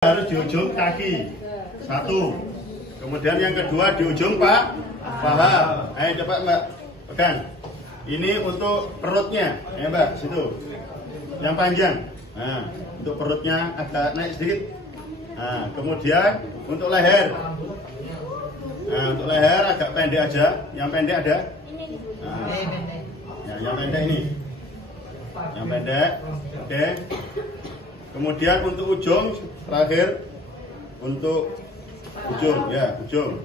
Harus di ujung kaki satu, kemudian yang kedua di ujung paha. Ayo coba Mbak pegang. Ini untuk perutnya, ya Mbak, situ yang panjang. Nah, untuk perutnya agak naik sedikit. Nah, kemudian untuk leher. Nah, untuk leher agak pendek aja. Yang pendek ada? Nah, ya, yang pendek ini. Yang pendek, oke. Kemudian untuk ujung terakhir, untuk ujung, ya ujung.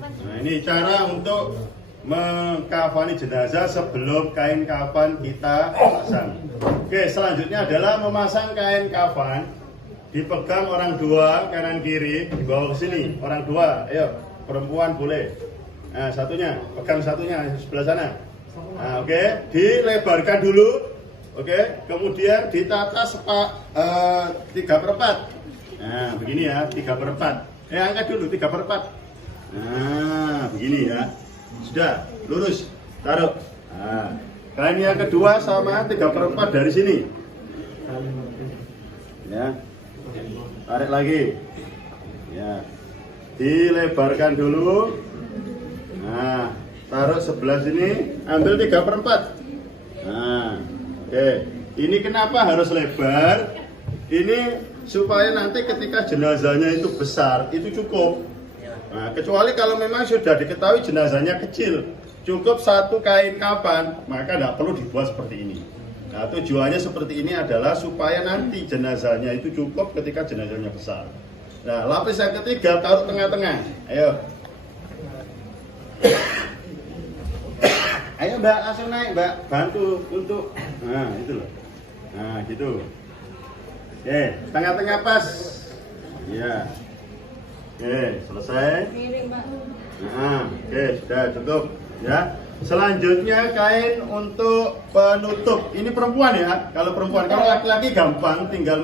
Nah, ini cara untuk mengkafani jenazah sebelum kain kafan kita pasang. Oke, selanjutnya adalah memasang kain kafan. Dipegang orang dua kanan kiri, dibawa ke sini. Orang dua, ayo perempuan boleh. Nah, satunya, pegang satunya sebelah sana. Nah, oke, dilebarkan dulu. Oke, kemudian ditata 3/4. Nah, begini ya, 3/4. Angkat dulu 3/4. Nah, begini ya. Sudah, lurus, taruh. Nah, kain yang kedua sama 3/4 dari sini. Ya, tarik lagi. Ya, dilebarkan dulu. Nah, taruh sebelah sini, ambil 3/4. Nah, oke, ini kenapa harus lebar? Ini supaya nanti ketika jenazahnya itu besar, itu cukup. Nah, kecuali kalau memang sudah diketahui jenazahnya kecil, cukup satu kain kafan, maka tidak perlu dibuat seperti ini. Nah, tujuannya seperti ini adalah supaya nanti jenazahnya itu cukup ketika jenazahnya besar. Nah, lapis yang ketiga taruh tengah-tengah. Ayo. Ayo Mbak, langsung naik Mbak, bantu untuk, nah itu loh, nah gitu. Oke, tengah-tengah pas, ya. Oke, selesai. Nah, oke, sudah cukup, ya. Selanjutnya kain untuk penutup. Ini perempuan ya, kalau perempuan, kalau laki-laki gampang, tinggal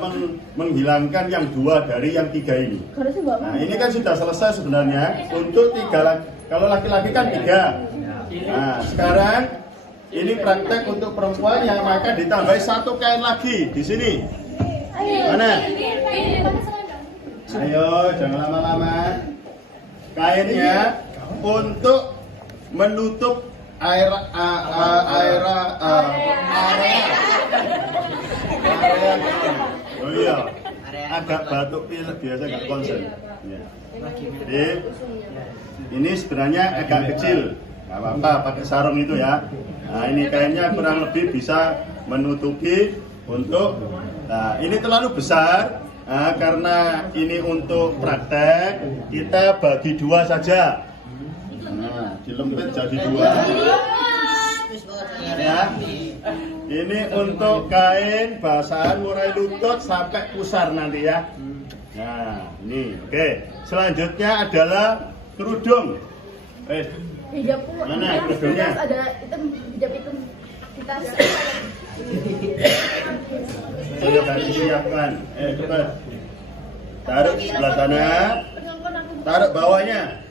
menghilangkan yang dua dari yang tiga ini. Nah, ini kan sudah selesai sebenarnya. Untuk tiga, kalau laki-laki kan tiga. Nah, sekarang ini praktek untuk perempuan yang maka ditambahi satu kain lagi di sini. Mana? Ayo, jangan lama-lama. Kainnya untuk menutup area. Oh iya, agak batuk pilek biasa nggak konsen. Ya. Jadi ini sebenarnya agak kecil. Gak apa-apa, pakai sarung itu ya. Nah, ini kainnya kurang lebih bisa menutupi untuk. Nah, ini terlalu besar. Nah, karena ini untuk praktek, kita bagi dua saja. Nah, dilempit jadi dua. Ya. Ini untuk kain basahan mulai lutut sampai pusar nanti ya. Nah, ini oke. Selanjutnya adalah kerudung. Hijab mana kerudungnya? Ada hijab itu kita sudah disiapkan. Cepat. Taruh sebelah sana. Taruh bawahnya.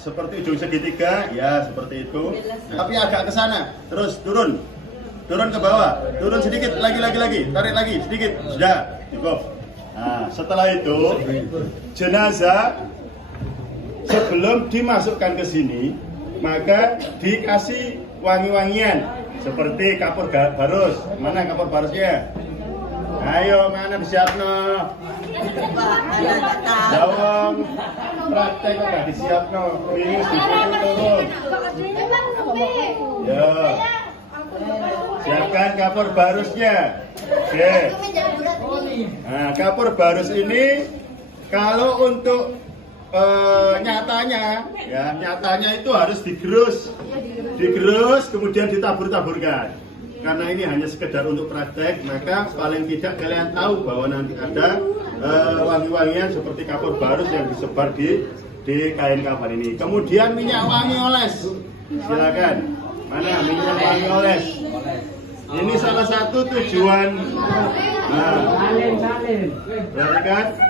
Seperti ujung segitiga, ya seperti itu. Tapi agak ke sana. Terus turun. Turun ke bawah. Turun sedikit lagi. Tarik lagi sedikit. Sudah, cukup. Nah, setelah itu jenazah sebelum dimasukkan ke sini, maka dikasih wangi-wangian seperti kapur barus. Mana kapur barusnya? Ayo, mana disiapno? Dawang praktek udah disiapno. Ini turun. Yo. Siapkan kapur barusnya. Oke. Nah, kapur barus ini kalau untuk nyatanya itu harus digerus kemudian ditabur-taburkan. Karena ini hanya sekedar untuk praktek, maka paling tidak kalian tahu bahwa nanti ada wangi-wangian seperti kapur barus yang disebar di kain kafan ini. Kemudian minyak wangi oles, silakan. Mana minyak wangi oles? Ini salah satu tujuan. Nah, berarti kan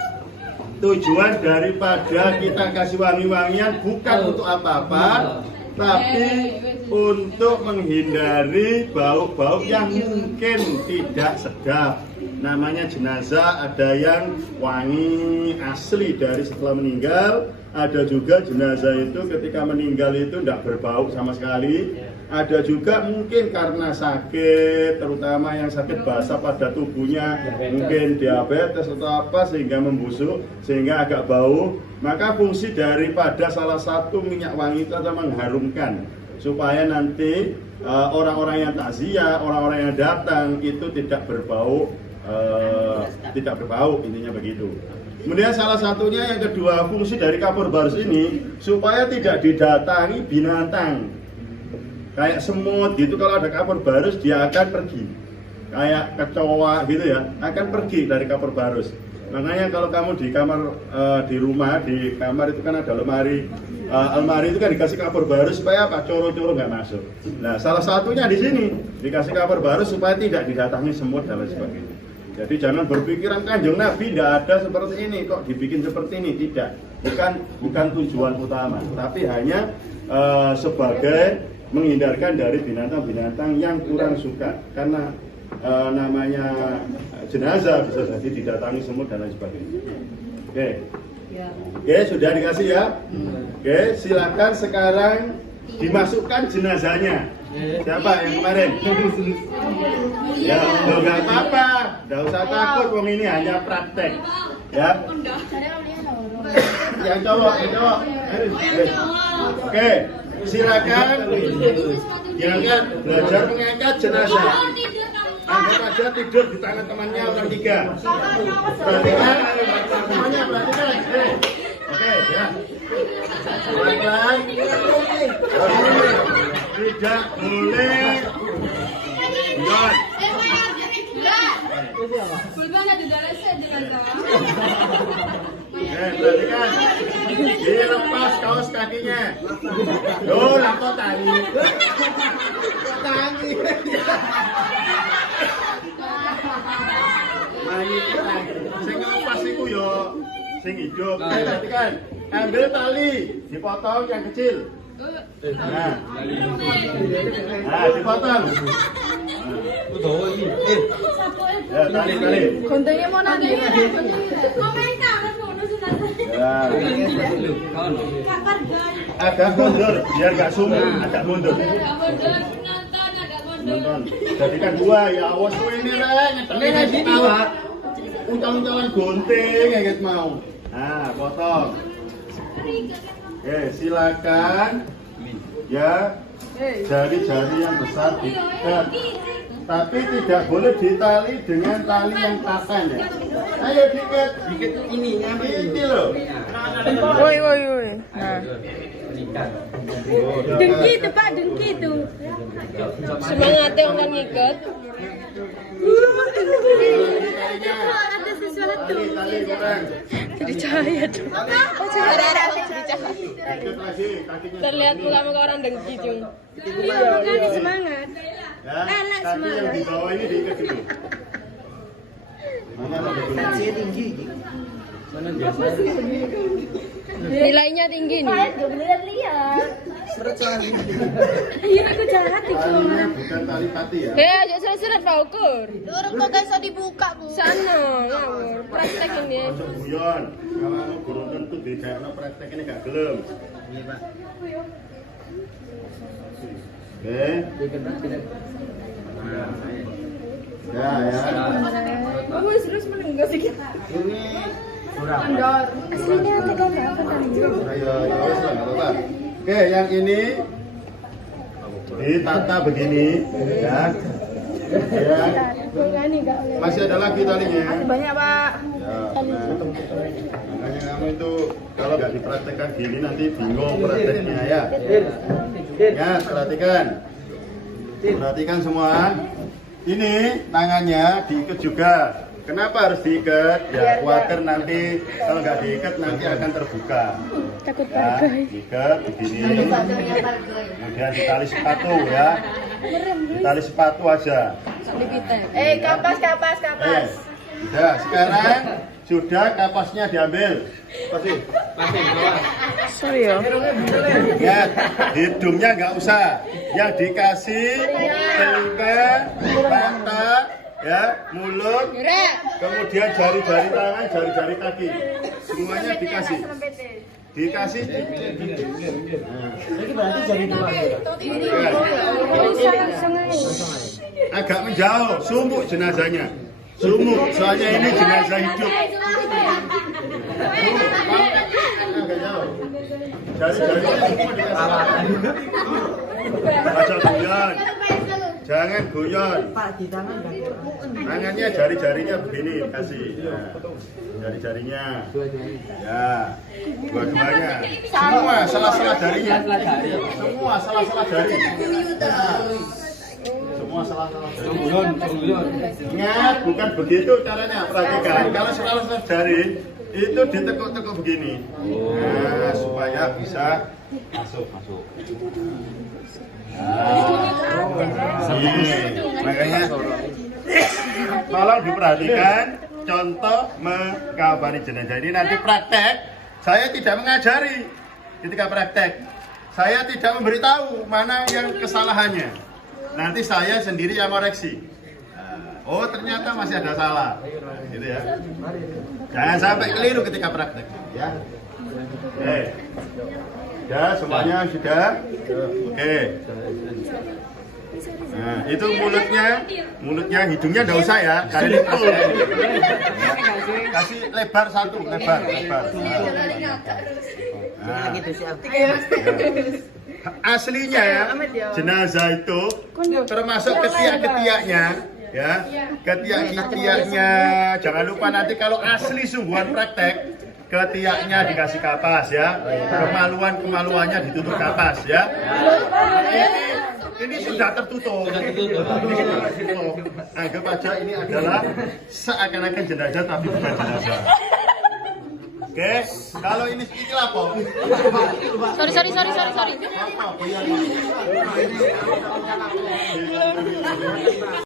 tujuan daripada kita kasih wangi-wangian bukan untuk apa-apa, tapi untuk menghindari bau-bau yang mungkin tidak sedap. namanya jenazah, ada yang wangi asli dari setelah meninggal, ada juga jenazah itu ketika meninggal itu tidak berbau sama sekali, ada juga mungkin karena sakit, terutama yang sakit basah pada tubuhnya, mungkin diabetes atau apa sehingga membusuk, sehingga agak bau. Maka fungsi daripada salah satu minyak wangi itu adalah mengharumkan, supaya nanti orang-orang yang takziah, orang-orang yang datang itu tidak berbau, intinya begitu. Kemudian salah satunya yang kedua, fungsi dari kapur barus ini supaya tidak didatangi binatang. Kayak semut gitu, kalau ada kapur barus dia akan pergi. Kayak kecoa gitu ya, akan pergi dari kapur barus. Makanya kalau kamu di kamar, di rumah, di kamar itu kan ada lemari. Almari itu kan dikasih kapur barus supaya apa? Coro-coro nggak masuk. Nah, salah satunya di sini dikasih kapur barus supaya tidak didatangi semut dan lain sebagainya. Jadi jangan berpikiran Kanjeng Nabi tidak ada seperti ini, kok dibikin seperti ini, tidak. Bukan tujuan utama, tapi hanya sebagai menghindarkan dari binatang-binatang yang kurang suka, karena namanya jenazah bisa jadi didatangi semut dan lain sebagainya. Oke. Oke, sudah dikasih ya. Oke, silakan sekarang dimasukkan jenazahnya. Siapa yang kemarin? Ya, nggak apa-apa, nggak usah takut, wong ini hanya praktek. Ya. Yang cowok. Oke, silakan belajar mengangkat jenazah. Anggap aja tidur di tangan temannya orang tiga. Perhatikan, semuanya perhatikan. Oke, ya. Pelan-pelan. Tidak boleh. John. Perhatikan. Dilepas kaos kakinya. Loh, lapor tali. Tali. Sing ngelepas iku yo sing hidup. Perhatikan. Ambil tali, dipotong yang kecil. Nah, dipotong. Ya, tali. Kontennya mau nanti. Ya. Agak mundur, biar nggak sumur, agak mundur. Nonton. Jadikan dua ya, awas tuh ini rek. Ini di bawah. Uncang-uncangan gunting kayak mau. Nah, potong. Oke, silakan. Ya, jari-jari yang besar diikat. Tapi tidak boleh ditali dengan tali yang pakan ya. Ayo diikat. Diikat ini, ini loh. Woi. Nah. Dengki itu Pak, dengki itu. Semangatnya orang ngikat. Ada sesuatu. Tali kurang. Jadi cahaya tuh. Ikat lagi kakinya. Terlihat pula muka orang dengki cung. Iya, makanya semangat. Ya, kaki yang di bawah ini diikat dulu. Mana ada tinggi. Nilainya tinggi nih. Gak boleh lihat. Iya, aku jahat itu. Talinya bukan tali pati ya. Ayo seret-seret Pak ukur. Turun kok gak bisa dibuka, Bu. Sana, ngawur. Praktek ini. Ojo guyon. Kalau kamu guru tentu di daerah praktek ini gak gelem. Oke. Ya. Kamu terus menenggak sedikit. Ini kurang. Kendor. Aslinya tekan apa tadi? Ayo, wes lah, nggak apa-apa. Oke, yang ini ditata begini, ya. Ya. Masih ada lagi talinya. Banyak, Pak. Ya, makanya kamu itu kalau nggak dipraktekkan gini nanti bingung prakteknya ya. Ya, perhatikan semua. Ini tangannya diikat juga. Kenapa harus diikat? Ya, khawatir nanti kalau nggak diikat nanti akan terbuka. Takut Ya, diikat begini. Kemudian ditali sepatu ya. Ditali sepatu aja. Kapas. Sudah, sekarang sudah kapasnya diambil. Pasti. Sorry ya. Ya, hidungnya nggak usah. Yang dikasih telinga, mata, ya, mulut, kemudian jari-jari tangan, jari-jari kaki, semuanya dikasih. Dikasih. Ini berarti jadi dua. Agak menjauh, sumuk jenazahnya. Sumuk, soalnya ini jenazah hidup. Agak jauh. Jari-jarinya semua dikasih. Baca guyon. Jangan guyon. Pak di tangan kan. Tangannya jari-jarinya begini kasih. Ya. Jari-jarinya. Ya. Dua-duanya. Semua salah-salah jarinya. Semua salah-salah jari. Semua salah-salah jari. Ingat, bukan begitu caranya. Perhatikan. Kalau salah-salah jari itu ditekuk-tekuk begini. Nah, supaya bisa masuk. Makanya tolong diperhatikan contoh mengkafani jenazah ini nanti praktek. Saya tidak mengajari ketika praktek. Saya tidak memberitahu mana yang kesalahannya. Nanti saya sendiri yang koreksi. Oh ternyata masih ada salah, gitu ya. Jangan sampai keliru ketika praktek, ya. Oke. Ya, semuanya sudah. Oke. Nah, itu mulutnya, hidungnya enggak usah ya, karena ini praktek. Kasih lebar satu, lebar. Nah, aslinya ya, jenazah itu termasuk ketiak-ketiaknya, ya, ketiak-ketiaknya. Jangan lupa nanti kalau asli sungguhan praktek. Ketiaknya dikasih kapas ya, kemaluannya ditutup kapas ya. Ini sudah tertutup. Anggap aja ini adalah seakan-akan jenazah tapi bukan jenazah. Oke, kalau ini lapor. Sorry.